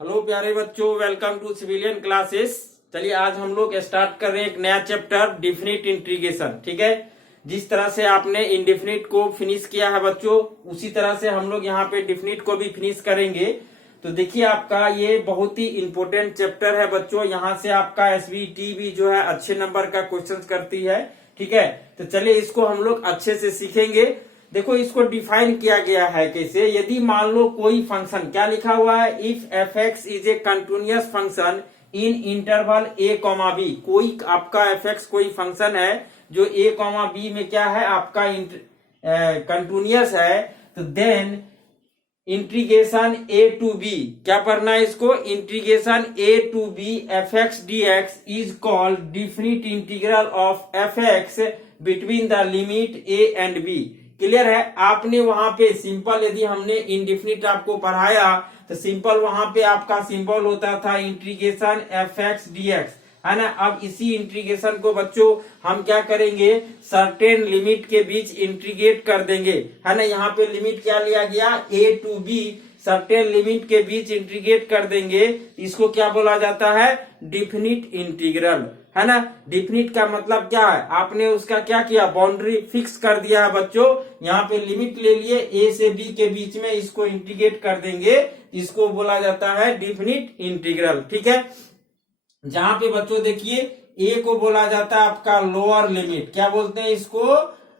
Hello प्यारे बच्चों, welcome to civilian classes. चलिए आज हम लोग स्टार्ट कर रहे हैं एक नया चैप्टर डिफिनिट इंटीग्रेशन। ठीक है, जिस तरह से आपने इंडेफिनिट को फिनिश किया है बच्चों, उसी तरह से हम लोग यहाँ पे डिफिनिट को भी फिनिश करेंगे। तो देखिए आपका ये बहुत ही इंपॉर्टेंट चैप्टर है बच्चों। यहाँ से आपका एसबीटी भी जो है अच्छे नंबर का क्वेश्चन करती है। ठीक है, तो चलिए इसको हम लोग अच्छे से सीखेंगे। देखो इसको डिफाइन किया गया है कैसे। यदि मान लो कोई फंक्शन, क्या लिखा हुआ है, if F X is a continuous function in interval A comma B. कोई आपका एफ एक्स कोई फंक्शन है जो ए कॉमा बी में क्या है आपका कंटिन्यूअस है, तो then integration a to b, क्या पढ़ना है इसको, integration a to B F x D x is called definite integral of f x between the limit a and b. Clear है। आपने वहां पे सिंपल, यदि हमने इंडिफिनिट आपको पढ़ाया तो सिंपल वहां पे आपका सिंबल होता था integration F x D x, है ना। अब इसी इंटीग्रेशन को बच्चों हम क्या करेंगे, सर्टेन लिमिट के बीच इंटीग्रेट कर देंगे, है ना। यहाँ पे लिमिट क्या लिया गया, ए टू बी, सर्टेन लिमिट के बीच इंटीग्रेट कर देंगे। इसको क्या बोला जाता है, डिफिनिट इंटीग्रल, है ना। डिफिनिट का मतलब क्या है, आपने उसका क्या किया, बाउंड्री फिक्स कर दिया है बच्चों। यहाँ पे लिमिट ले लिए ए से बी के बीच में, इसको इंटीग्रेट कर देंगे, इसको बोला जाता है डिफिनिट इंटीग्रल। ठीक है, जहां पे बच्चों देखिए ए को बोला जाता है आपका लोअर लिमिट, क्या बोलते हैं इसको,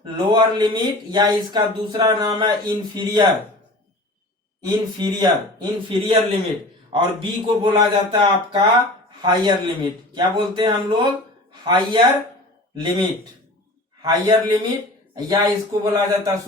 लोअर लिमिट, या इसका दूसरा नाम है इंफीरियर इंफीरियर लिमिट। और बी को बोला जाता है आपका हायर लिमिट, क्या बोलते हैं हम लोग, हायर लिमिट, या इसको बोला जाता है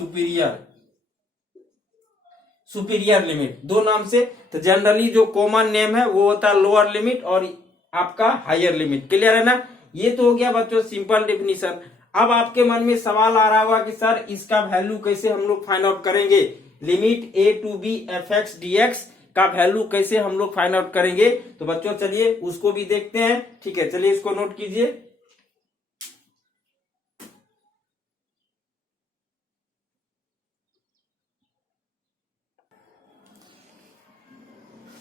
सुपीरियर लिमिट, दो नाम से। तो जनरली जो कॉमन नेम है वो होता है लोअर लिमिट और आपका हायर लिमिट। क्लियर है ना। ये तो हो गया बच्चों सिंपल डेफिनेशन। अब आपके मन में सवाल आ रहा होगा कि सर इसका वैल्यू कैसे हम लोग फाइंड आउट करेंगे, limit a to B F x D x का वैल्यू कैसे हम लोग फाइंड आउट करेंगे। तो बच्चों चलिए उसको भी देखते हैं। ठीक है, चलिए इसको नोट कीजिए।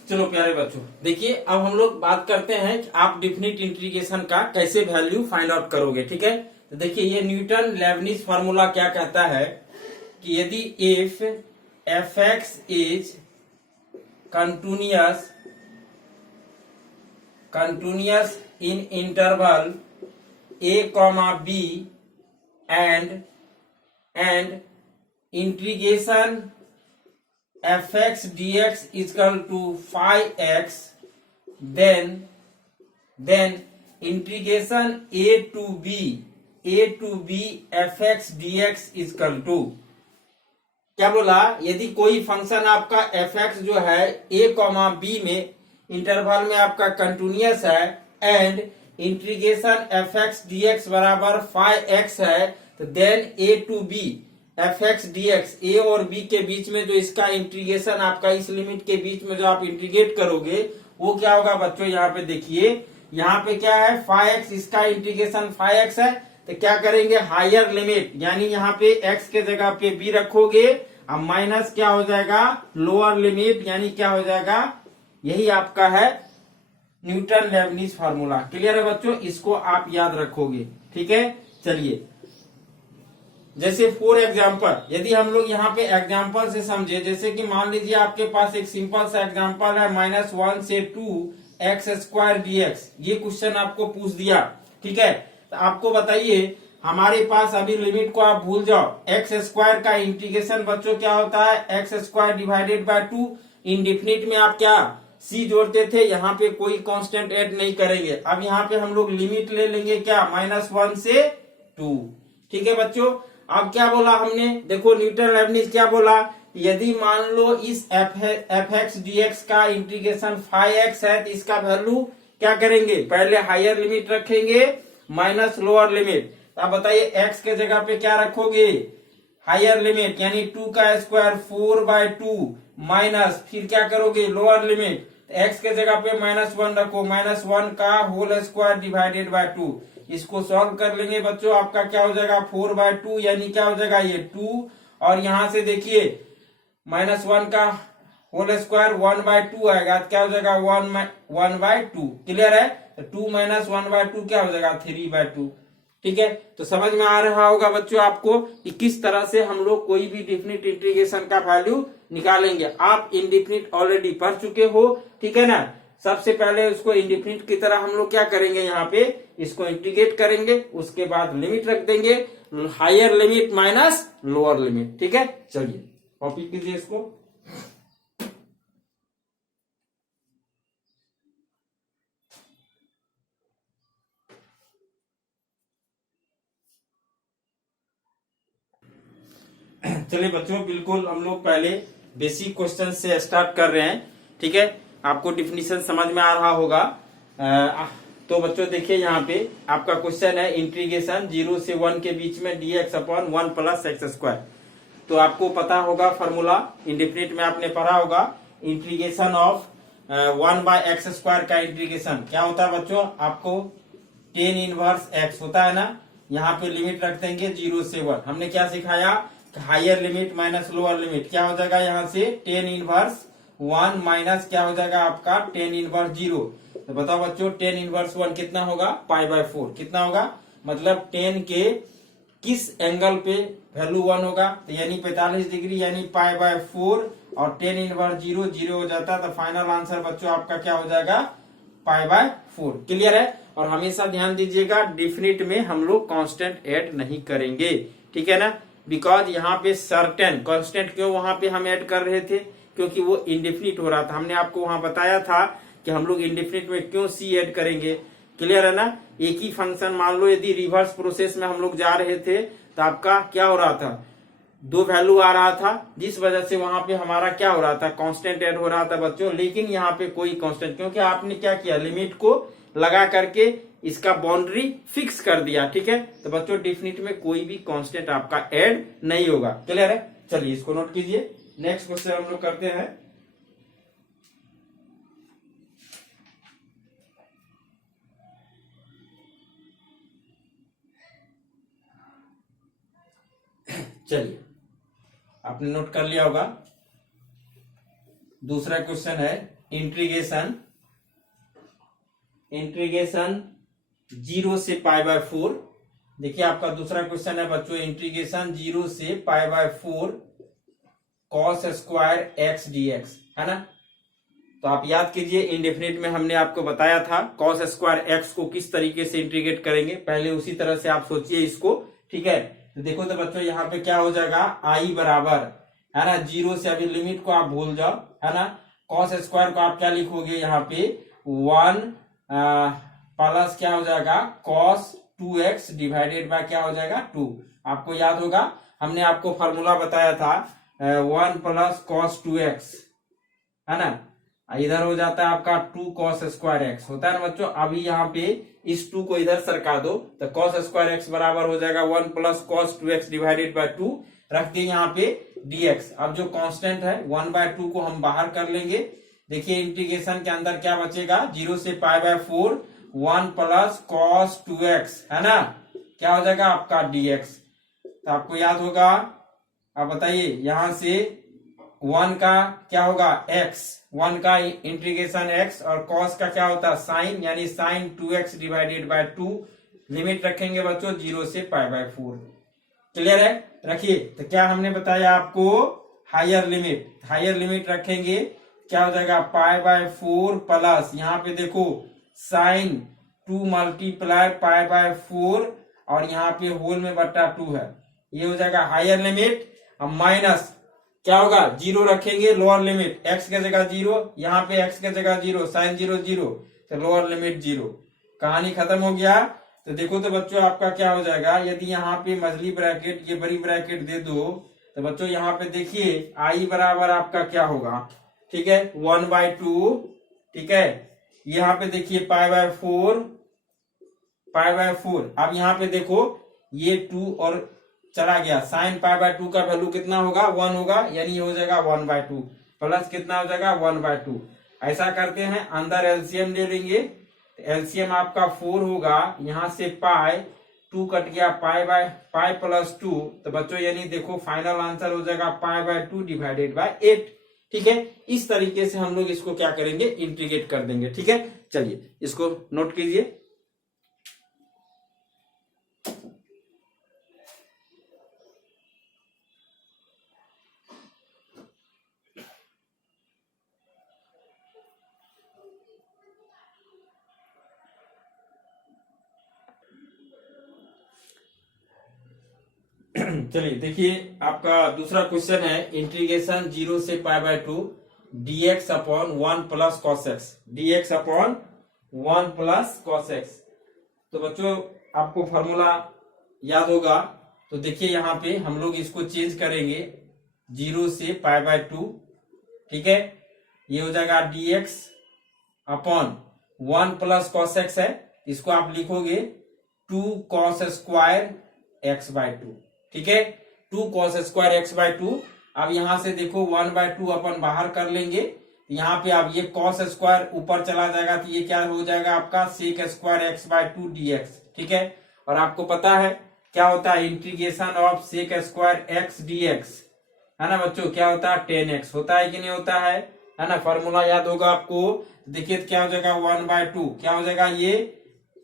चलो प्यारे बच्चों देखिए, अब हम लोग बात करते हैं कि आप डिफिनिट इंटीग्रेशन का कैसे वैल्यू फाइंड आउट करोगे। ठीक है, तो देखिए ये न्यूटन लेबनिज फार्मूला क्या कहता है कि यदि if F X is continuous in interval a comma b and integration fx dx is equal to phi x, then integration a to b fx dx is equal to, क्या बोला, यदि कोई function आपका एफ एक्स जो है A comma B में interval में आपका कंटिन्यूअस है and integration F x D X बराबर फाई एक्स है, तो then A to B F x D X, A और बी के बीच में जो इसका इंटीग्रेशन आपका इस लिमिट के बीच में जो आप इंटीग्रेट करोगे वो क्या होगा बच्चों, यहाँ पे देखिए, यहाँ पे क्या है फाई एक्स, इसका इंटीग्रेशन फाई एक्स है, तो क्या करेंगे हायर लिमिट, यानी यहाँ पे x के जगह पे b रखोगे, अब माइनस क्या हो जाएगा लोअर लिमिट, यानी क्या हो जाएगा, यही आपका है न्यूटन लेबनिज फार्मूला। क्लियर है बच्चों, इसको आप याद रखोगे। ठीक है, चलिए जैसे फॉर एग्जाम्पल, यदि हम लोग यहाँ पे एग्जाम्पल से समझे, जैसे कि मान लीजिए आपके पास एक सिंपल सा एग्जाम्पल है -1 से 2 एक्स स्क्वायर डी एक्स, ये क्वेश्चन आपको पूछ दिया। ठीक है, तो आपको बताइए हमारे पास अभी लिमिट को आप भूल जाओ, एक्स स्क्वायर का इंटीग्रेशन बच्चों क्या होता है, x square divided by 2। Indefinite में आप क्या सी जोड़ते थे, यहाँ पे कोई कांस्टेंट ऐड नहीं करेंगे। अब यहाँ पे हम लोग लिमिट ले लेंगे क्या, -1 से 2। ठीक है बच्चों, अब क्या बोला हमने, देखो न्यूटन लेबनिज क्या बोला, यदि मान लो इस एफ एक्स डी एक्स का इंटीग्रेशन फाई एक्स है, तो इसका वैल्यू क्या करेंगे, पहले हायर लिमिट रखेंगे माइनस लोअर लिमिट। अब बताइए x के जगह पे क्या रखोगे, हायर लिमिट, यानी 2 का स्क्वायर 4/2 माइनस, फिर क्या करोगे लोअर लिमिट, x के जगह पे -1 रखो, -1 का होल स्क्वायर डिवाइडेड बाय 2। इसको सॉल्व कर लेंगे बच्चों, आपका क्या हो जाएगा 4/2, यानी क्या हो जाएगा ये 2, और यहां से देखिए -1 का होल स्क्वायर 1/2 आएगा, क्या हो जाएगा 1/2। क्लियर है? 2 माइनस 1/2 क्या हो जाएगा 3/2। ठीक है, तो समझ में आ रहा होगा बच्चों आपको कि किस तरह से हम लोग कोई भी डिफिनिट इंटीग्रेशन का वैल्यू निकालेंगे। आप इंडिफिनिट ऑलरेडी पढ़ चुके हो, ठीक है ना। सबसे पहले उसको इंडिफिनिट की तरह हम लोग क्या करेंगे, यहाँ पे इसको इंटीग्रेट करेंगे, उसके बाद लिमिट रख देंगे, higher limit minus lower limit. ठीक है, चलिए कॉपी कीजिए इसको। चलिए बच्चों, बिल्कुल हम लोग पहले बेसिक क्वेश्चन से स्टार्ट कर रहे हैं। ठीक है, आपको डिफिनीशन समझ में आ रहा होगा। तो बच्चों देखिए, यहाँ पे आपका क्वेश्चन है इंटीग्रेशन 0 से 1 के बीच में dx upon 1 plus x square. तो आपको पता होगा फॉर्मूला, इंडिफिनिट में आपने पढ़ा होगा, इंटीग्रेशन ऑफ 1/x² का इंटीग्रेशन क्या होता है बच्चों, आपको tan इनवर्स x होता है ना। यहाँ पे लिमिट रख देंगे 0 से 1। हमने क्या सिखाया, higher limit minus lower limit, क्या हो जाएगा यहाँ से tan इनवर्स 1 माइनस क्या हो जाएगा आपका tan इनवर्स 0। तो बताओ बच्चों, tan इनवर्स 1 कितना होगा, π/4 कितना होगा, मतलब tan के किस एंगल पे वैल्यू 1 होगा, तो यानी 45 डिग्री, यानी π/4, और tan इनवर्स 0 0 हो जाता है। तो फाइनल आंसर बच्चों आपका क्या हो जाएगा, π/4। क्लियर है? और हमेशा ध्यान दीजिएगा, डिफिनिट में हम लोग कांस्टेंट ऐड नहीं करेंगे, ठीक है ना। बिकॉज यहाँ पे सर्टेन कांस्टेंट क्यों वहां पे हम ऐड कर रहे थे, क्योंकि वो इंडेफिनिट हो रहा था। हमने आपको वहां बताया था कि हम लोग इंडेफिनिट में क्यों सी ऐड करेंगे। क्लियर है ना। एक ही फंक्शन, मान लो यदि रिवर्स प्रोसेस में हम लोग जा रहे थे तो आपका क्या हो रहा था, 2 वैल्यू आ रहा था, जिस वजह से वहां पे हमारा क्या हो रहा था, कांस्टेंट ऐड हो रहा था बच्चों। लेकिन यहाँ पे कोई कांस्टेंट, क्योंकि आपने क्या किया, लिमिट को लगा करके इसका बाउंड्री फिक्स कर दिया। ठीक है, तो बच्चों डेफिनेट में कोई भी कांस्टेंट आपका ऐड नहीं होगा। क्लियर है? चलिए इसको नोट कीजिए। नेक्स्ट क्वेश्चन हम लोग करते हैं। चलिए, आपने नोट कर लिया होगा। दूसरा क्वेश्चन है इंटीग्रेशन 0 से π/4। देखिए आपका दूसरा क्वेश्चन है बच्चों, इंटीग्रेशन 0 से π/4 cos स्क्वायर x dx, है ना। तो आप याद कीजिए, इंडेफिनिट में हमने आपको बताया था cos स्क्वायर x को किस तरीके से इंटीग्रेट करेंगे, पहले उसी तरह से आप सोचिए इसको। ठीक है, तो देखो तो बच्चों यहाँ पे क्या हो जाएगा, i बराबर, है ना, 0 से, अभी लिमिट को आप भूल जाओ, है ना। cos स्क्वायर को आप क्या लिखोगे यहाँ पे 1 प्लस क्या हो जाएगा cos 2x डिवाइडेड बाय क्या हो जाएगा 2। आपको याद होगा, हमने आपको फॉर्मूला बताया था 1 प्लस cos 2x, है ना। इधर हो जाता है आपका 2 cos स्क्वायर x होता है ना बच्चों। अभी यहाँ पे इस 2 को इधर सरका दो, तो cos स्क्वायर x बराबर हो जाएगा 1 plus cos 2x divided by 2। रख के यहाँ पे dx। अब जो कांस्टेंट है 1/2 को हम बाहर कर लेंगे। देखिए इंटीग्रेशन के अंदर क्या बचेगा, 0 से π/4 1 प्लस cos 2x, है ना, क्या हो जाएगा आपका dx। तो आपको याद होगा, आप बताइए यहां से 1 का क्या होगा x, 1 का इंटीग्रेशन x, और cos का क्या होता है साइन, यानी sign 2x divided by 2। Limit रखेंगे बच्चों 0 से π/4। क्लियर है? रखिए, तो क्या हमने बताया आपको, हायर लिमिट रखेंगे, क्या हो जाएगा π/4 प्लस, यहाँ पे देखो साइन 2 मल्टीप्लाई π/4, और यहाँ पे होल में बट्टा 2 है, ये हो जाएगा हायर लिमिट। अब माइनस क्या होगा, 0 रखेंगे, लोअर लिमिट x के जगह 0, यहाँ पे x के जगह 0, साइन 0 0, तो लोअर लिमिट 0। कहानी खत्म हो गया। तो देखो तो बच्चों आपका क्या हो जाएगा, यदि यहाँ पे मझली ब्रैकेट, ये बड़ी ब्रैकेट दे दो, तो बच्चों यहाँ पे देखिए i बराबर आपका क्या होगा, ठीक है 1/2। ठीक है, यहाँ पे देखिए π/4। अब यहाँ पे देखो ये 2 और चला गया, साइन π/2 का वैल्यू कितना होगा 1 होगा, यानी हो जाएगा 1/2 प्लस कितना हो जाएगा 1/2। ऐसा करते हैं, अंदर एलसीएम ले लेंगे, एलसीएम आपका 4 होगा, यहाँ से पाई 2 कट गया, पाई प्लस 2, तो बच्चों यानी देखो फाइनल आंसर हो जाएगा π/2 डिवाइडेड बाय 8। ठीक है, इस तरीके से हम लोग इसको क्या करेंगे, इंटीग्रेट कर देंगे। ठीक है, चलिए इसको नोट कीजिए। चलिए देखिए, आपका दूसरा क्वेश्चन है इंटीग्रेशन 0 से π/2 dx upon 1 plus cos x, dx upon 1 plus cos x. तो बच्चों आपको फॉर्मूला याद होगा, तो देखिए यहाँ पे हम लोग इसको चेंज करेंगे 0 से π/2। ठीक है, ये हो जाएगा dx upon 1 plus cos x है, इसको आप लिखोगे 2 कॉस स्क्वायर x/2। ठीक है, 2 कॉस स्क्वायर x/2। अब यहां से देखो 1/2 अपन बाहर कर लेंगे, यहाँ पे अब ये कॉस स्क्वायर ऊपर चला जाएगा, तो ये क्या हो जाएगा आपका सेक स्क्वायर x/2 dx। ठीक है, और आपको पता है क्या होता है integration of sec square x dx, है ना बच्चों, क्या होता है 10x होता है कि नहीं होता है ना। फॉर्मूला याद होगा आपको, देखिए क्या हो जाएगा 1/2, क्या हो जाएगा ये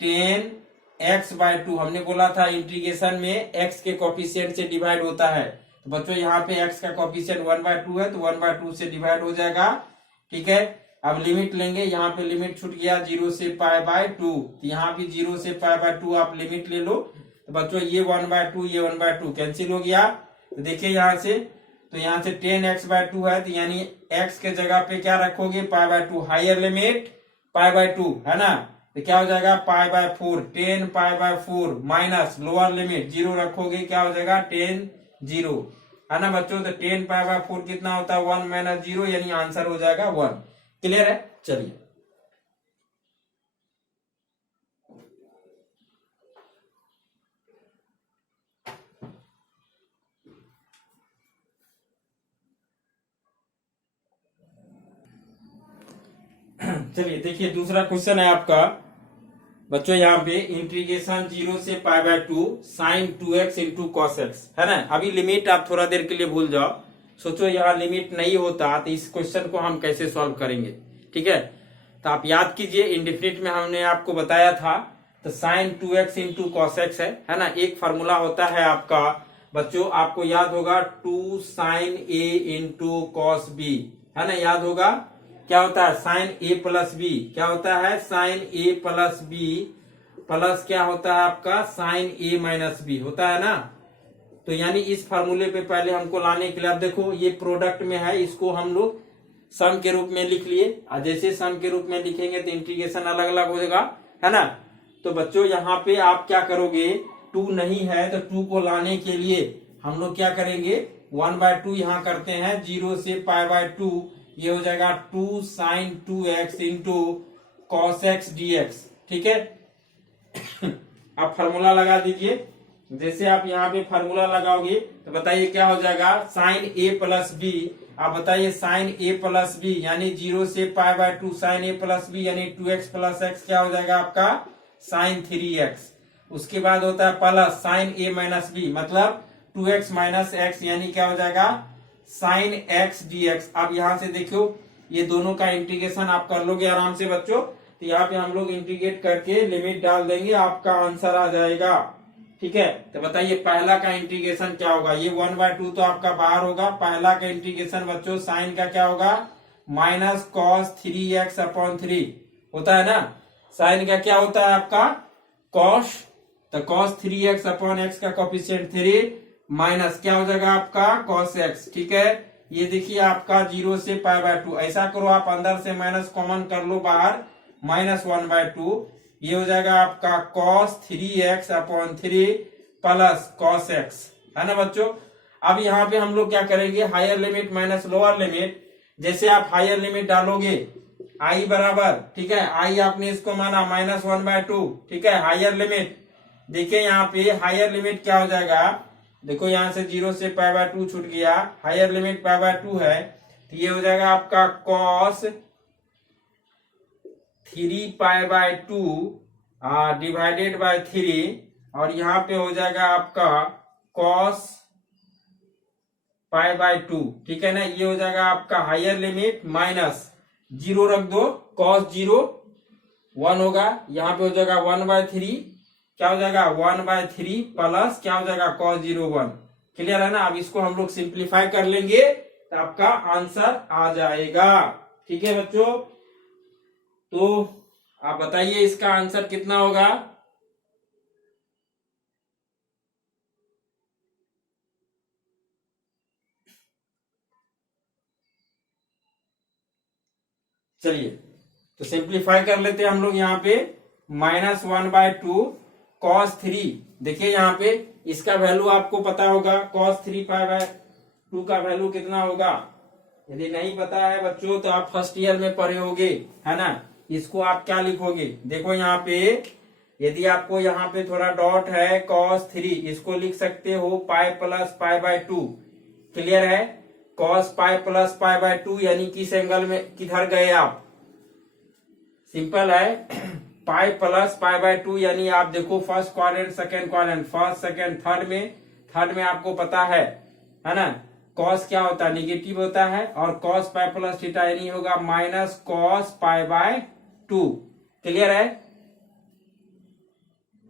10x/2। हमने बोला था इंटीग्रेशन में x के कोफिशिएंट से डिवाइड होता है, तो बच्चों यहाँ पे x का कोफिशिएंट 1/2 है, तो 1/2 से डिवाइड हो जाएगा। ठीक है, अब लिमिट लेंगे, यहाँ पे लिमिट छूट गया 0 से π/2, तो यहाँ भी 0 से π/2 आप लिमिट ले लो, तो बच्चों ये 1/2 ये 1/2 कैंसिल हो गया। तो देखिए यहाँ से, तो यहाँ से 10x/2 है, तो यानी x के जगह पे क्या रखोगे π/2, हायर लिमिट π/2 है ना, तो क्या हो जाएगा π/4, 10 π/4 माइनस लोअर लिमिट 0 रखोगे, क्या हो जाएगा 10 0 है ना बच्चों। तो 10 π/4 कितना होता है 1 माइनस 0, यानी आंसर हो जाएगा 1। क्लियर है, चलिए चलिए देखिए दूसरा क्वेश्चन है आपका बच्चों, यहाँ पे इंटीग्रेशन 0 से π/2 sin 2x into cos x है ना। अभी लिमिट आप थोड़ा देर के लिए भूल जाओ, सोचो यहाँ लिमिट नहीं होता तो इस क्वेश्चन को हम कैसे सॉल्व करेंगे। ठीक है, तो आप याद कीजिए इंडेफिनिट में हमने आपको बताया था, तो sin 2x into cos x है ना। एक फार्मूला होता है आपका बच्चों, आपको याद होगा 2 sin a into cos b, है ना, याद होगा क्या होता है साइन ए प्लस बी, क्या होता है साइन ए प्लस बी प्लस क्या होता है आपका साइन ए माइनस बी होता है ना। तो यानी इस फार्मूले पे पहले हमको लाने के लिए, अब देखो ये प्रोडक्ट में है, इसको हम लोग सम के रूप में लिख लिए, और जैसे सम के रूप में लिखेंगे तो इंटीग्रेशन अलग अलग हो जाएगा, है ना। तो बच्चों यहाँ पे आप क्या करोगे, 2 नहीं है तो 2 को लाने के लिए हम लोग क्या करेंगे 1/2 यहाँ करते हैं, 0 से π/2 ये हो जाएगा 2 sin 2x into cos x dx। ठीक है, आप फार्मूला लगा दीजिए, जैसे आप यहाँ पे फार्मूला लगाओगे तो बताइए क्या हो जाएगा साइन ए प्लस बी। आप बताइए साइन ए प्लस बी यानी 0 से π/2 साइन ए प्लस बी यानी 2x प्लस एक्स क्या हो जाएगा आपका साइन 3x। उसके बाद होता है प्लस साइन ए माइनस बी मतलब 2x माइनस एक्स यानी क्या हो जाएगा साइन एक्स dx। अब यहाँ से देखो ये दोनों का इंटीग्रेशन आप कर लोगे आराम से बच्चों, तो यहाँ पे हम लोग इंटीग्रेट करके लिमिट डाल देंगे, आपका आंसर आ जाएगा। ठीक है, तो बताइए पहला का इंटीग्रेशन क्या होगा, ये 1/2 तो आपका बाहर होगा, पहला का इंटीग्रेशन बच्चों साइन का क्या होगा माइनस कॉस 3x अपॉन 3 होता है ना। साइन का क्या होता है आपका कॉस, तो कॉस 3x अपॉन x का कोफिशिएंट 3 माइनस क्या हो जाएगा आपका कॉस एक्स। ठीक है, ये देखिए आपका 0 से π/2, ऐसा करो आप अंदर से माइनस कॉमन कर लो बाहर, माइनस 1/2 ये हो जाएगा आपका cos 3x upon 3 plus cos x, है ना बच्चों। अब यहाँ पे हम लोग क्या करेंगे higher limit minus lower limit, जैसे आप हायर लिमिट डालोगे आई बराबर, ठीक है, आई आपने इसको माना माइनस 1/2, ठीक है, हायर लिमिट देखिए यहाँ पे हायर लिमिट क्या हो जाएगा, देखो यहाँ से 0 से π/2 छूट गया, हायर लिमिट π/2 है, तो ये हो जाएगा आपका cos 3π/2 डिवाइडेड बाय 3, और यहाँ पे हो जाएगा आपका cos पाई बाय 2, ठीक है ना। ये हो जाएगा आपका हायर लिमिट माइनस 0 रख दो, cos 0 1 होगा, यहाँ पे हो जाएगा 1/3, क्या हो जाएगा 1/3 प्लस क्या हो जाएगा cos 0 1। क्लियर है ना। अब इसको हम लोग सिंप्लीफाई कर लेंगे तो आपका आंसर आ जाएगा। ठीक है बच्चों, तो आप बताइए इसका आंसर कितना होगा। चलिए तो सिंप्लीफाई कर लेते हैं हम लोग। यहाँ पे -1/2 cos 3, देखिए यहाँ पे इसका वैल्यू आपको पता होगा, cos 3 पाई/2 का वैल्यू कितना होगा। यदि नहीं पता है बच्चों तो आप फर्स्ट ईयर में पढ़े होगे, है ना। इसको आप क्या लिखोगे, देखो यहाँ पे यदि आपको यहाँ पे थोड़ा डॉट है cos 3, इसको लिख सकते हो पाई प्लस पाई/2। क्लियर है, cos पाई प्लस पाई/2 यानी किस एंगल में किधर गए आप, सिंपल है पाई प्लस पाई/2 यानी आप देखो first quadrant second quadrant, first second third में आपको पता है ना। cos क्या होता है, निगेटिव होता है, और cos पाई प्लस थीटा यानी होगा माइनस cos पाई/2। क्लियर है,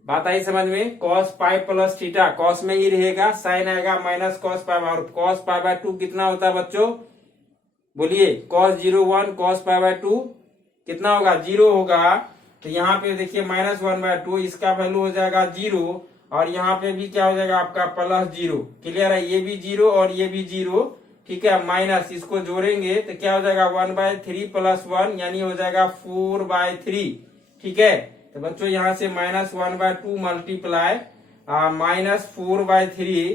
बात आई समझ में। cos pi plus theta cos में ही रहेगा, साइन आएगा माइनस cos पाई, और cos पाई/2 कितना होता है बच्चों, बोलिए। cos 0 1 cos पाई/2 कितना होगा, 0 होगा। तो यहाँ पे देखिए -1/2, इसका वैल्यू हो जाएगा 0, और यहाँ पे भी क्या हो जाएगा आपका +0। क्लियर है, ये भी 0 और ये भी 0, ठीक है। माइनस इसको जोड़ेंगे तो क्या हो जाएगा 1/3 + 1 यानी हो जाएगा 4/3, ठीक है। तो बच्चों यहाँ से -1/2 मल्टीप्लाई -4/3,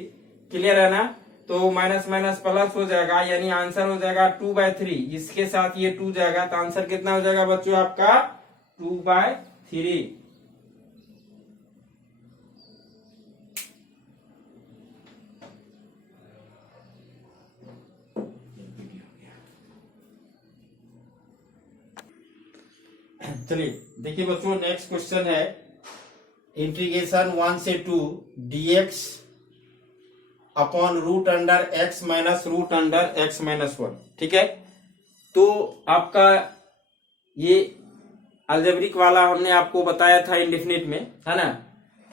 क्लियर है ना। तो माइनस माइनस प्लस हो जाएगा यानी आंसर हो जाएगा 2/3, इसके साथ ये 2 जाएगा तो आंसर कितना हो जाएगा बच्चों आपका 2/3। चलिए देखिए बच्चों, नेक्स्ट क्वेश्चन है इंटीग्रेशन 1 से 2 dx upon √x minus √x minus 1, ठीक है। तो आपका ये अलजेब्रिक वाला हमने आपको बताया था इंडेफिनिट में, है ना।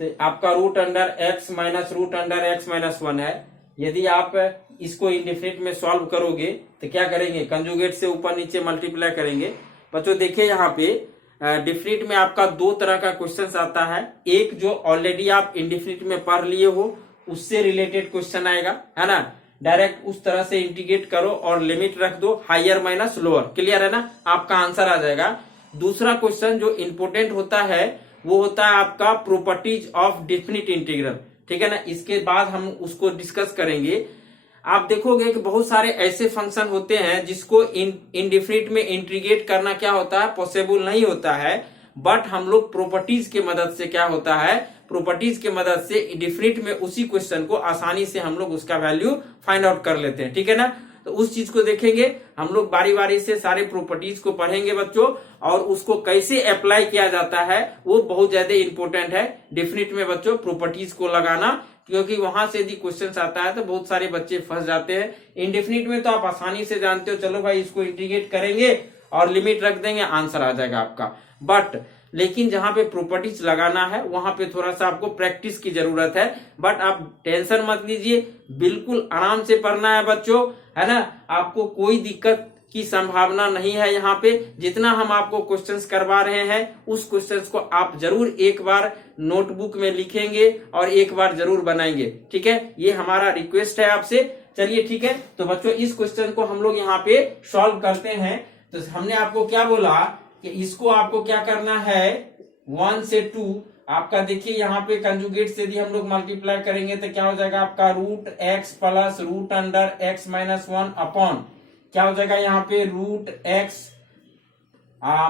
तो आपका √x माइनस √x माइनस 1 है। यदि आप इसको इंडेफिनिट में सॉल्व करोगे तो क्या करेंगे, कंजुगेट से ऊपर नीचे मल्टीप्लाई करेंगे। बच्चों देखिए यहाँ पे डिफिनिट में आपका 2 तरह का क्वेश्चन आता है। एक जो ऑलरेडी आप इंडेफिनिट में पढ़ लिए हो उससे रिलेटेड क्वेश्चन आएगा, है ना। डायरेक्ट उस तरह से इंटीग्रेट करो और लिमिट रख दो हायर माइनस लोअर, क्लियर है ना, आपका आंसर आ जाएगा। दूसरा क्वेश्चन जो इंपोर्टेंट होता है वो होता है आपका प्रॉपर्टीज ऑफ डेफिनिट इंटीग्रल, ठीक है ना। इसके बाद हम उसको डिस्कस करेंगे। आप देखोगे कि बहुत सारे ऐसे फंक्शन होते हैं जिसको इंडेफिनिट में इंटीग्रेट करना क्या होता है, पॉसिबल नहीं होता है। बट हम लोग प्रॉपर्टीज के मदद से क्या होता है, प्रॉपर्टीज के मदद से इंडेफिनिट में उसी क्वेश्चन को आसानी से हम लोग उसका वैल्यू फाइंड आउट कर लेते हैं, ठीक है ना। तो उस चीज को देखेंगे हम लोग, बारी बारी से सारे प्रॉपर्टीज को पढ़ेंगे बच्चों, और उसको कैसे अप्लाई किया जाता है वो बहुत ज्यादा इंपॉर्टेंट है डेफिनिट में बच्चों, प्रॉपर्टीज को लगाना। क्योंकि वहां से यदि क्वेश्चन आता है तो बहुत सारे बच्चे फंस जाते हैं। इंडेफिनिट में तो आप आसानी से जानते हो, चलो भाई इसको इंटीग्रेट करेंगे और लिमिट रख देंगे, आंसर आ जाएगा आपका। बट लेकिन जहां पे प्रॉपर्टीज लगाना है वहां पे थोड़ा सा आपको प्रैक्टिस की जरूरत है। बट आप टेंशन मत लीजिए, बिल्कुल आराम से पढ़ना है बच्चों, है ना। आपको कोई दिक्कत की संभावना नहीं है। यहाँ पे जितना हम आपको क्वेश्चंस करवा रहे हैं उस क्वेश्चंस को आप जरूर एक बार नोटबुक में लिखेंगे और एक बार जरूर बनाएंगे, ठीक है। ये हमारा रिक्वेस्ट है आपसे। चलिए ठीक है, तो बच्चों इस क्वेश्चन को हम लोग यहाँ पे सॉल्व करते हैं। तो हमने आपको क्या बोला कि इसको आपको क्या करना है, 1 से 2 आपका देखिए यहाँ पे कंजुगेट से यदि हम लोग मल्टीप्लाई करेंगे तो क्या हो जाएगा आपका √x plus √x minus 1 upon क्या हो जाएगा यहाँ पे √x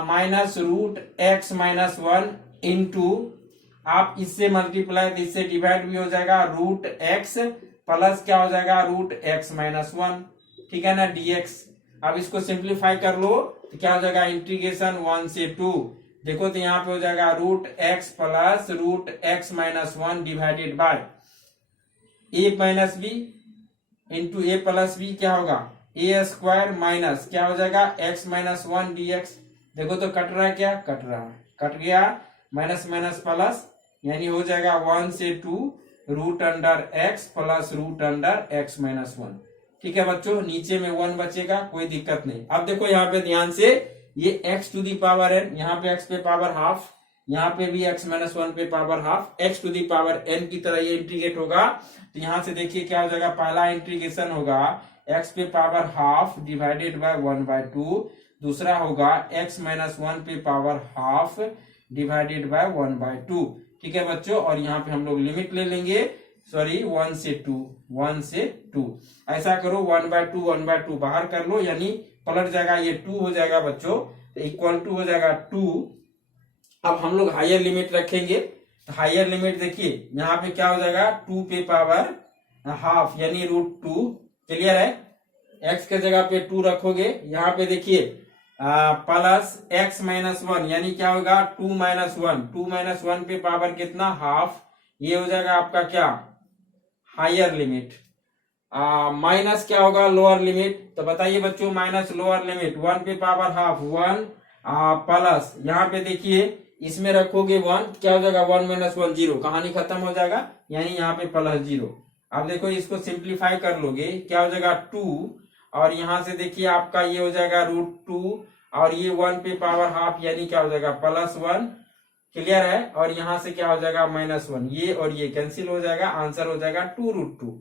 minus √x minus 1 into आप इससे मल्टीप्लाई तो इससे डिवाइड भी हो जाएगा √x प्लस क्या हो जाएगा √x माइनस 1, ठीक है ना, dx। अब इसको सिंप्लीफाई कर लो तो क्या हो जाएगा इंटीग्रेशन 1 से 2, देखो तो यहाँ पे हो जाएगा √x plus √x minus 1 divided by a minus b into a plus b क्या होगा ए स्क्वायर माइनस क्या हो जाएगा एक्स माइनस 1 dx। देखो तो कट रहा है क्या, कट रहा है, कट गया, माइनस माइनस प्लस, यानी हो जाएगा 1 से 2 root under x plus root under x minus 1। ठीक है बच्चों, नीचे में 1 बचेगा, कोई दिक्कत नहीं। अब देखो यहाँ पे ध्यान से, ये x to the power n, यहाँ पे x पे पावर हाफ, यहाँ पे भी x माइनस 1 पे power half, x to the power n की तरह ये इंटीग्रेट होगा। तो यहाँ से देखिए क्या हो जाएगा, पहला इंटीग्रेशन होगा x पे पावर हाफ डिवाइडेड बाय 1/2, दूसरा होगा x माइनस 1 पे पावर हाफ डिवाइडेड बाय 1/2। ठीक है बच्चों, और यहाँ पे हम लोग लिमिट ले लेंगे, सॉरी 1 से 2, 1 से 2, ऐसा करो 1/2 बाहर कर लो, यानी पलट जाएगा, ये 2 हो जाएगा बच्चों, तो इक्वल टू हो जाएगा 2। अब हम लोग हायर लिमिट रखेंगे, तो हायर लिमिट देखिए यहाँ पे क्या हो जाएगा 2 पे पावर हाफ यानी √2। क्लियर है, x के जगह पे 2 रखोगे, यहाँ पे देखिए प्लस x माइनस 1 यानी क्या होगा 2 माइनस 1, 2 माइनस 1 पे पावर कितना हाफ, ये हो जाएगा आपका क्या हायर लिमिट। माइनस क्या होगा लोअर लिमिट, तो बताइए बच्चों माइनस लोअर लिमिट 1 पे पावर हाफ 1 प्लस यहाँ पे देखिए इसमें रखोगे 1, क्या हो जाएगा 1 माइनस 1 0, कहानी खत्म हो जाएगा, यानी यहाँ पे प्लस 0। अब देखो इसको सिंप्लीफाई कर लोगे, क्या हो जाएगा 2, और यहाँ से देखिए आपका ये हो जाएगा √2, और ये 1 पे पावर हाफ यानी क्या हो जाएगा +1। क्लियर है, और यहाँ से क्या हो जाएगा -1, ये और ये कैंसिल हो जाएगा, आंसर हो जाएगा 2√2।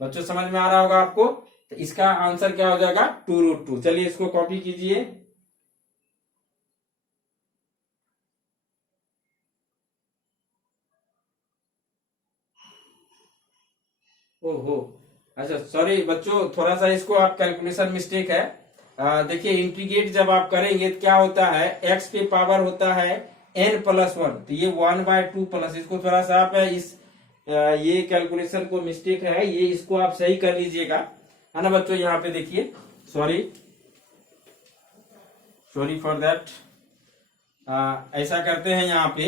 बच्चों समझ में आ रहा होगा आपको, तो इसका आंसर क्या हो जाएगा 2√2। चलिए इसको कॉपी कीजिए। ओहो, अच्छा सॉरी बच्चों, थोड़ा सा इसको आप कैलकुलेशन मिस्टेक है। देखिए इंटीग्रेट जब आप करेंगे तो क्या होता है, x पे पावर होता है n+1, तो ये 1/2 प्लस, इसको थोड़ा सा आप ये कैलकुलेशन को मिस्टेक है, ये इसको आप सही कर लीजिएगा, है ना बच्चों। यहाँ पे देखिए, सॉरी फॉर दैट, ऐसा करते हैं यहाँ पे,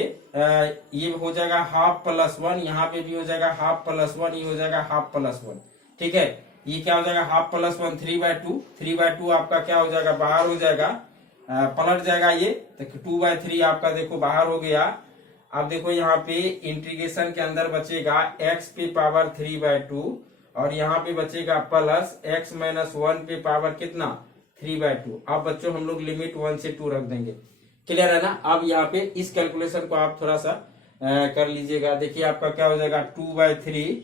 ये हो जाएगा ½ + 1, यहाँ पे भी हो जाएगा ½ + 1, ये हो जाएगा ½ + 1। ठीक है, ये क्या हो जाएगा ½ + 1 3/2, 3/2 आपका क्या हो जाएगा बाहर हो जाएगा, पलट जाएगा ये, तो 2/3 आपका देखो बाहर हो गया। अब देखो यहाँ पे इंटीग्रेशन के अंदर बचेगा x पे पावर 3/2, और यहाँ पे बचेगा प्लस x माइनस 1 पे पावर कितना 3/2। अब बच्चों हम लोग लिमिट 1 से 2 रख देंगे। क्लियर है ना। अब यहाँ पे इस कैलकुलेशन को आप थोड़ा सा कर लीजिएगा। देखिए आपका क्या हो जाएगा 2/3,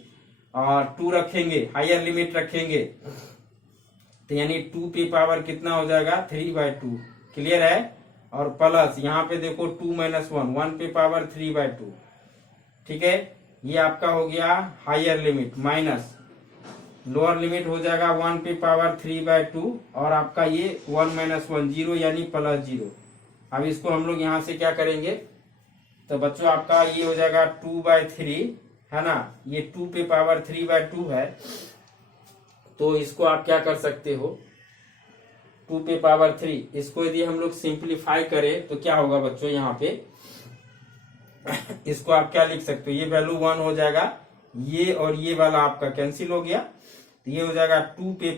और 2 रखेंगे, हायर लिमिट रखेंगे, तो यानी 2 पे पावर कितना हो जाएगा 3/2। क्लियर है, और प्लस यहाँ पे देखो 2 माइनस 1, 1 पे पावर 3/2। ठीक है, ये आपका हो गया higher limit, minus lower limit हो जाएगा 1 पे पावर 3/2, और आपका ये 1 माइनस 1 0 यानी +0। अब इसको हम लोग यहाँ से क्या करेंगे, तो बच्चों आपका ये हो जाएगा 2/3, है ना, ये 2 पे पावर 3/2 है, तो इसको आप क्या कर सकते हो 2 पे पावर 3, इसको यदि हम लोग सिंप्लीफाई करें तो क्या होगा बच्चों, यहाँ पे इसको आप क्या लिख सकते हो, ये वैल्यू 1 हो जाएगा, ये और ये वाला आपका कैंसिल हो गया, तो ये हो जाएगा 2 पे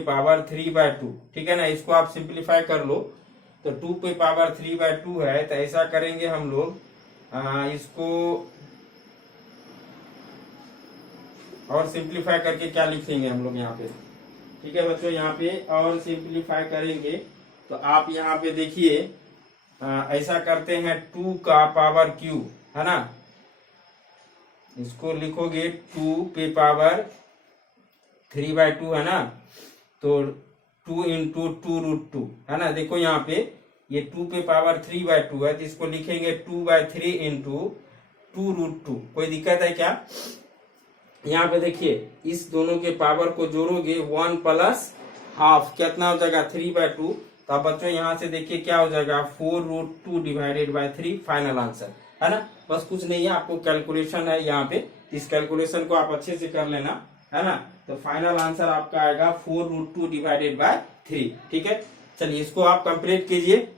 पावर 3/2। ठीक है ना, इसको आप सिंप्लीफाई कर लो, तो 2 पे पावर 3/2 है, तो ऐसा करेंगे हम लोग, इसको और सिंप्लीफाई करके क्या लिखेंगे हम लोग यहाँ पे। ठीक है बच्चों, यहाँ पे और सिंप्लीफाई करेंगे तो आप यहाँ पे देखिए, ऐसा करते हैं 2 का पावर क्यू, है ना, इसको लिखोगे 2 पे पावर 3/2, है ना, तो 2 × 2√2, है ना। देखो यहाँ पे ये 2 पे पावर 3/2 है, तो इसको लिखेंगे 2/3 × 2√2। कोई दिक्कत है क्या। यहाँ पे देखिए इस दोनों के पावर को जोड़ोगे 1 + ½ कितना हो जाएगा 3/2। तो अब बच्चों यहाँ से देखिए क्या हो जाएगा 4√2 डिवाइडेड बाय 3, फाइनल आंसर, है ना। बस कुछ नहीं है, आपको कैलकुलेशन है यहाँ पे, इस कैलकुलेशन को आप अच्छे से कर लेना, है ना। तो फाइनल आंसर आपका आएगा 4√2 डिवाइडेड बाय 3। ठीक है, चलिए इसको आप कंप्लीट कीजिए।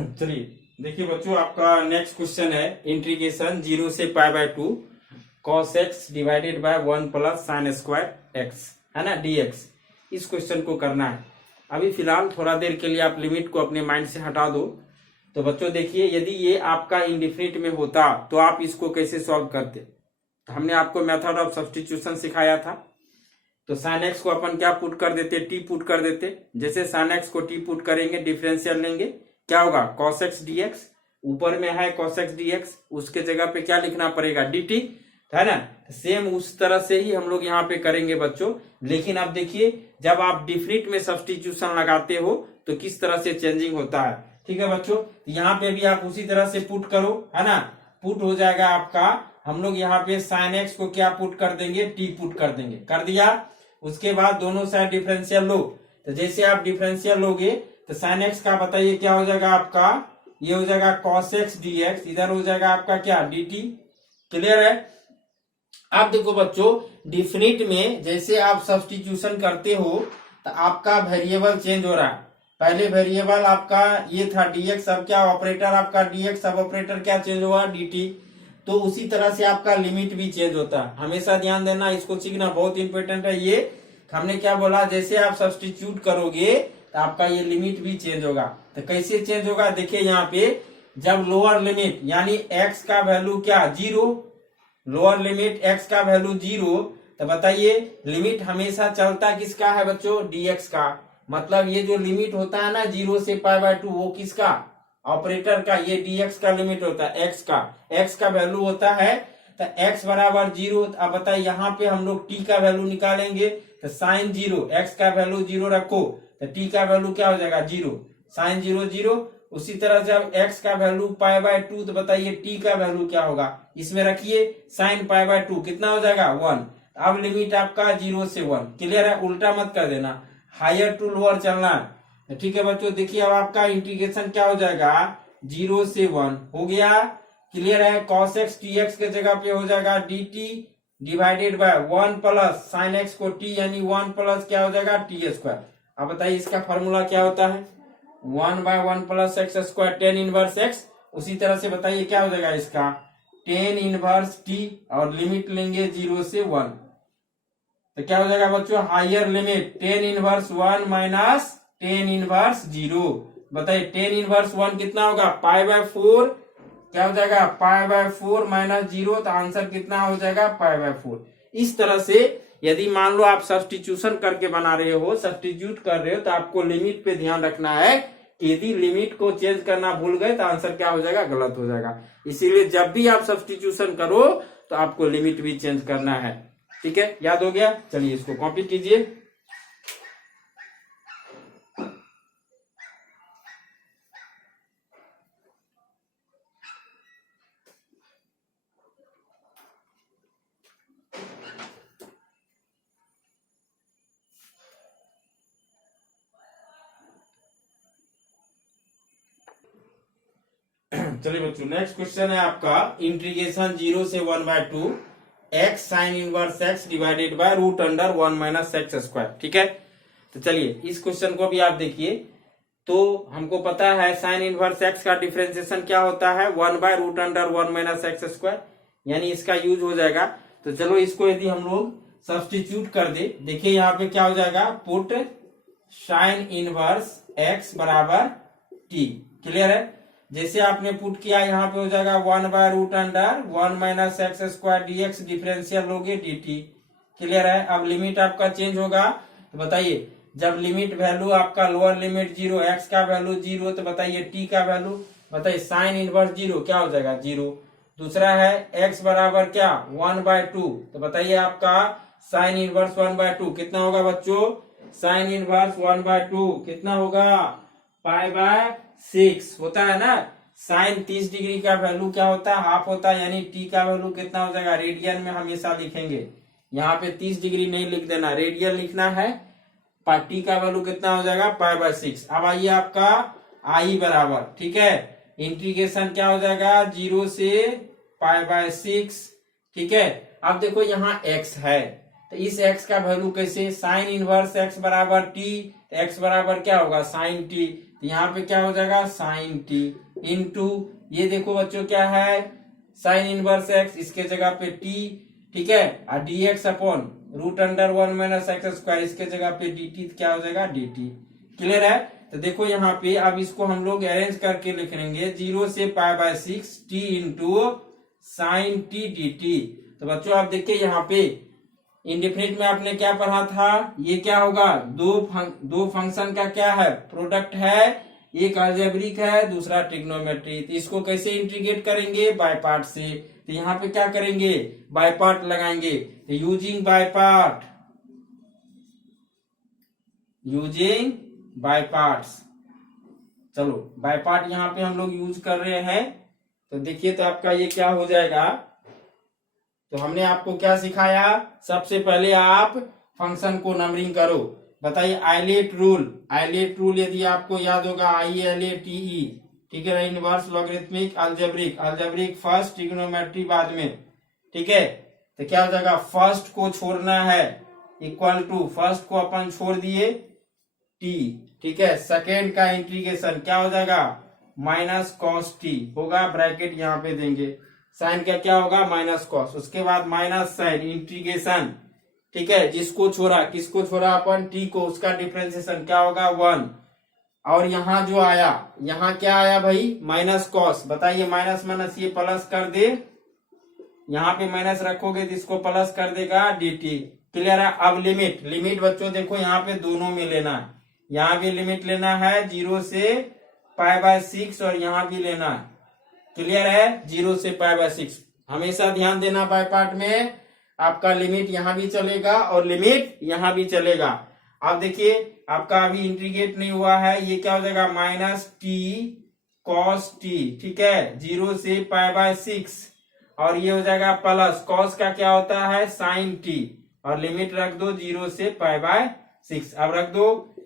चलिए देखिए बच्चों, आपका नेक्स्ट क्वेश्चन है इंटीग्रेशन 0 से pi by 2 cos x divided by 1 plus sine square x, है ना, dx। इस क्वेश्चन को करना है। अभी फिलहाल थोड़ा देर के लिए आप लिमिट को अपने माइंड से हटा दो। तो बच्चों देखिए, यदि ये आपका इंडिफिनिट में होता तो आप इसको कैसे सॉल्व करते। तो हमने आपको मेथड ऑफ सब्स्टिट्यूशन सिखाया था। तो साइन एक्स को अपन क्या पुट कर देते, टी पुट कर देते। जैसे साइन एक्स को टी पुट करेंगे, डिफरेंशियल लेंगे, क्या होगा, cos x dx। ऊपर में है cos x dx, उसके जगह पे क्या लिखना पड़ेगा, dt, है ना। सेम उस तरह से ही हम लोग यहाँ पे करेंगे बच्चों। लेकिन अब देखिए, जब आप डिफिनिट में सब्स्टिट्यूशन लगाते हो तो किस तरह से चेंजिंग होता है। ठीक है बच्चों, यहाँ पे भी आप उसी तरह से पुट करो, है ना। पुट हो जाएगा आपका, हम लोग यहाँ पे साइन एक्स को क्या पुट कर देंगे, टी पुट कर देंगे, कर दिया। उसके बाद दोनों साइड डिफरेंशियल लो। तो जैसे आप डिफरेंशियल लोगे तो साइन एक्स का बताइए क्या हो जाएगा आपका, ये हो जाएगा cos x dx, इधर हो जाएगा आपका क्या, dt। क्लियर है। अब देखो बच्चों, डिफिनिट में जैसे आप सब्स्टिट्यूशन करते हो तो आपका वेरिएबल चेंज हो रहा है। पहले वेरिएबल आपका ये था dx, अब क्या ऑपरेटर आपका dx, अब ऑपरेटर क्या चेंज हुआ, dt। तो उसी तरह से आपका लिमिट भी चेंज होता है। हमेशा ध्यान देना, इसको सीखना बहुत इंपॉर्टेंट है। ये हमने क्या बोला, जैसे आप सब्स्टिट्यूट करोगे तो आपका ये लिमिट भी चेंज होगा। तो कैसे चेंज होगा, देखिए यहाँ पे, जब लोअर लिमिट यानी x का वैल्यू क्या, 0, लोअर लिमिट x का वैल्यू 0, तो बताइए लिमिट हमेशा चलता किसका है बच्चों, dx का। मतलब ये जो लिमिट होता है ना 0 से पाई बाय 2, वो किसका, ऑपरेटर का। ये dx का लिमिट होता है, x का वैल्यू होता है। तो x बराबर 0। अब बताइए यहाँ पे हम लोग t का वैल्यू निकालेंगे। तो साइन 0, x का वैल्यू 0 रखो तो t का वैल्यू क्या हो जाएगा, 0, साइन 0 0। उसी तरह से अब x का वैल्यू पाई बाय 2, तो बताइए t का वैल्यू क्या होगा, इसमें रखिए साइन पाई बाय 2 कितना हो जाएगा, 1। अब लिमिट आपका 0 से 1। क्लियर है, उल्टा मत कर देना, हायर टू लोअर चलना है। ठीक है बच्चों, देखिए अब आपका इंटीग्रेशन क्या हो जाएगा, 0 से 1 हो गया। क्लियर है, cos x dx के जगह पे हो जाएगा dt divided by 1 plus sign x को t, यानी 1 प्लस क्या हो जाएगा, t स्क्वायर। अब बताइए इसका फॉर्मूला क्या होता है, 1 by 1 plus x square, tan inverse x। उसी तरह से बताइए क्या हो जाएगा इसका, टेन इनवर्स t, और लिमिट लेंगे 0 से 1। तो क्या हो जाएगा बच्चों, higher limit tan inverse 1 minus tan inverse 0। बताइए टेन इनवर्स 1 कितना होगा, पाई बाय 4, क्या हो जाएगा, पाई बाय 4 माइनस 0। तो आंसर कितना हो जाएगा, पाई बाय 4। इस तरह से यदि मान लो आप सब्स्टिट्यूशन करके बना रहे हो, सब्स्टिट्यूट कर रहे हो, तो आपको लिमिट पे ध्यान रखना है कि यदि लिमिट को चेंज करना भूल गए तो आंसर क्या हो जाएगा, गलत हो जाएगा। इसीलिए जब भी आप सब्स्टिट्यूशन करो तो आपको लिमिट भी चेंज करना है। ठीक है, याद हो गया। चलिए इसको कॉपी कीजिए। चलिए बच्चों, नेक्स्ट क्वेश्चन है आपका इंटीग्रेशन 0 से 1 by 2 x sine inverse x divided by root under 1 minus x square. ठीक है, तो चलिए इस क्वेश्चन को भी आप देखिए। तो हमको पता है साइन इनवर्स एक्स का डिफरेंशिएशन क्या होता है, 1 by root under 1 minus x square, यानी इसका यूज हो जाएगा। तो चलो इसको यदि हम लोग सब्स्टिट्यूट कर दे, देखिए यहाँ पे क्या हो जाएगा, पुट साइन इनवर्स एक्स बराबर टी। क्लियर है, जैसे आपने पुट किया यहाँ पे हो जाएगा 1 by root under 1 minus x square dx, differential लोगे dt। क्लियर है, अब लिमिट आपका चेंज होगा। तो बताइए जब लिमिट वैल्यू आपका लोअर लिमिट 0, x का वैल्यू 0, तो बताइए t का वैल्यू, बताइए साइन इनवर्स 0 क्या हो जाएगा, 0। दूसरा है x बराबर क्या, 1 बाय 2, तो बताइए आपका साइन इनवर्स 1 बाय 2 कितना होगा बच्चों, साइन इनवर्स 1 बाय 2 कितना होगा, पाई बाय 6 होता है ना। साइन 30 डिग्री का वैल्यू क्या होता है, हाफ होता है, यानी टी का वैल्यू कितना हो जाएगा, रेडियन में हमेशा लिखेंगे। यहाँ पे 30 डिग्री नहीं लिख देना, रेडियन लिखना है। टी का वैल्यू कितना हो जाएगा, पाई बाय 6। अब आइए आपका आई बराबर, ठीक है, इंटीग्रेशन क्या हो जाएगा, 0 से पाई बाय 6। ठीक है, अब देखो यहाँ x है, तो इस x का वैल्यू कैसे, साइन इनवर्स x बराबर t, x बराबर क्या होगा, साइन t। तो यहाँ पे क्या हो जाएगा साइन टी इंटू ये देखो बच्चों क्या है साइन इनवर्स एक्स, इसके जगह पे टी, ठीक है, और d x upon root under 1 minus x square, इसके जगह पे डी टी क्या हो जाएगा डी टी। क्लियर है? तो देखो यहाँ पे अब इसको हम लोग अरेंज करके लिख लेंगे 0 से π/6 T into sine T D T. तो बच्चों आप देखिए यहाँ पे इंडेफिनिट में आपने क्या पढ़ा था, ये क्या होगा दो फंक्शन का क्या है प्रोडक्ट है, एक अलजेब्रिक है दूसरा ट्रिग्नोमेट्री। तो इसको कैसे इंटीग्रेट करेंगे बाय पार्ट से। तो यहाँ पे क्या करेंगे बाय पार्ट लगाएंगे, यूजिंग बाय पार्ट्स। चलो बाय पार्ट यहाँ पे हम लोग यूज कर रहे हैं। तो देखिए तो आपका ये क्या हो जाएगा, तो हमने आपको क्या सिखाया, सबसे पहले आप फंक्शन को नंबरिंग करो। बताइए आइलेट रूल यदि आपको याद होगा ILATE, ठीक है, inverse logarithmic algebraic first trigonometry बाद में, ठीक है। तो क्या हो जाएगा फर्स्ट को छोड़ना है इक्वल टू फर्स्ट को अपन छोड़ दिए टी, ठीक है, सेकेंड का इंटीग्रेशन क्या हो जाएगा माइनस कॉस टी होगा, ब्रैकेट यहाँ पे देंगे, साइन का क्या होगा माइनस कॉस, उसके बाद माइनस साइन इंटीग्रेशन, ठीक है, जिसको छोड़ा किसको छोड़ा अपन टी को, उसका डिफरेंशिएशन क्या होगा 1, और यहाँ जो आया यहाँ क्या आया भाई माइनस कॉस। बताइए माइनस माइनस ये प्लस कर दे, यहाँ पे माइनस रखोगे तो इसको प्लस कर देगा dt। क्लियर है? अब लिमिट बच्चों देखो यहाँ पे दोनों में लेना है, यहाँ भी लिमिट लेना है 0 से π/6 और यहाँ भी लेना है। क्लियर है? 0 से π/6 हमेशा ध्यान देना बाय पार्ट में, आपका लिमिट यहाँ भी चलेगा और लिमिट यहाँ भी चलेगा। अब देखिए आपका अभी इंटीग्रेट नहीं हुआ है, ये क्या हो जाएगा माइनस टी कॉस टी, ठीक है, 0 से π/6 और ये हो जाएगा प्लस कॉस का क्या होता है साइन टी, और लिमिट रख दो 0 से π/6। अब रख दो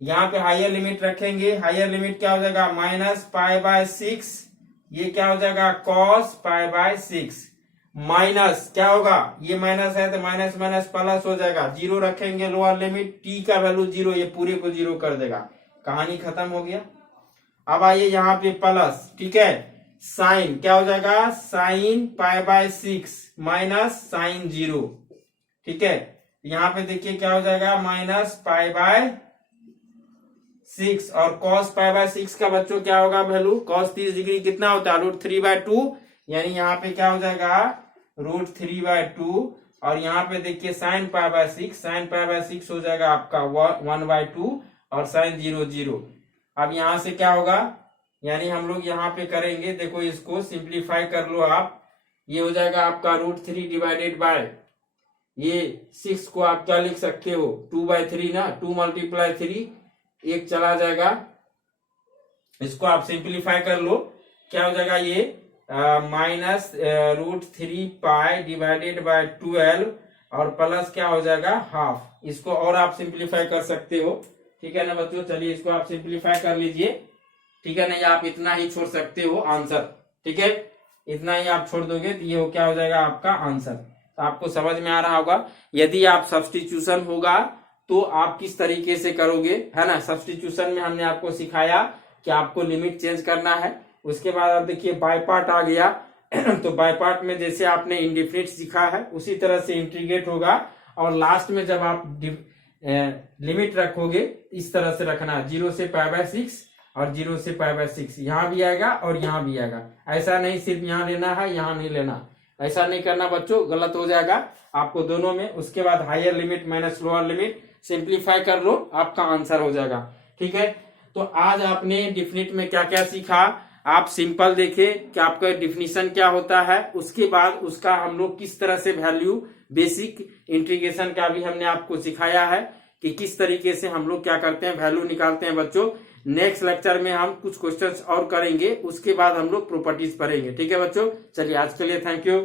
यहाँ पे हायर लिमिट रखेंगे, हायर लिमिट क्या हो जाएगा माइनस π/6, ये क्या हो जाएगा cos π/6 माइनस क्या होगा ये माइनस है तो माइनस माइनस प्लस हो जाएगा, 0 रखेंगे लोअर लिमिट t का वैल्यू 0, ये पूरे को 0 कर देगा, कहानी खत्म हो गया। अब आइए यहाँ पे प्लस, ठीक है, साइन क्या हो जाएगा साइन π/6 माइनस साइन 0, ठीक है, यहाँ पे देखिए क्या हो जाएगा माइनस π/6 और cos π/6 का बच्चों क्या होगा वैल्यू, cos 30 डिग्री कितना होता है √3/2, यानी यहाँ पे क्या हो जाएगा √3/2, और यहाँ पे देखिए साइन π/6 हो जाएगा आपका 1/2 और साइन 0 अब यहाँ से क्या होगा, यानी हम लोग यहाँ पे करेंगे, देखो इसको सिंप्लीफाई कर लो आप, ये हो जाएगा आपका √3 डिवाइडेड बाय ये 6 को आप क्या लिख सकते हो 2/3 ना, 2 × 3 एक चला जाएगा, इसको आप सिंप्लीफाई कर लो, क्या हो जाएगा ये माइनस √3π डिवाइडेड बाय 12 और प्लस क्या हो जाएगा हाफ, इसको और आप सिंप्लीफाई कर सकते हो, ठीक है ना बच्चों। चलिए इसको आप सिंप्लीफाई कर लीजिए, ठीक है ना, या आप इतना ही छोड़ सकते हो आंसर, ठीक है, इतना ही आप छोड़ दोगे तो ये क्या हो जाएगा आपका आंसर। तो आपको समझ में आ रहा होगा, यदि आप सब्स्टिट्यूशन होगा तो आप किस तरीके से करोगे, है ना। सब्स्टिट्यूशन में हमने आपको सिखाया कि आपको लिमिट चेंज करना है, उसके बाद आप देखिए बाय पार्ट आ गया तो बाय पार्ट में जैसे आपने इंडेफिनिट सीखा है उसी तरह से इंटीग्रेट होगा, और लास्ट में जब आप लिमिट रखोगे इस तरह से रखना 0 से π/6 और 0 से π/6, यहाँ भी आएगा और यहाँ भी आएगा, ऐसा नहीं सिर्फ यहाँ लेना है यहाँ नहीं लेना, ऐसा नहीं करना बच्चों, गलत हो जाएगा आपको दोनों में। उसके बाद higher limit minus lower limit simplify कर लो, आपका आंसर हो जाएगा, ठीक है। तो आज आपने डिफिनिट में क्या क्या सीखा, आप सिंपल देखे कि आपका डिफिनीशन क्या होता है, उसके बाद उसका हम लोग किस तरह से वैल्यू, बेसिक इंटीग्रेशन का भी हमने आपको सिखाया है कि किस तरीके से हम लोग क्या करते हैं वैल्यू निकालते हैं बच्चों। नेक्स्ट लेक्चर में हम कुछ क्वेश्चंस और करेंगे, उसके बाद हम लोग प्रॉपर्टीज पढ़ेंगे, ठीक है बच्चों। चलिए आज के लिए थैंक यू।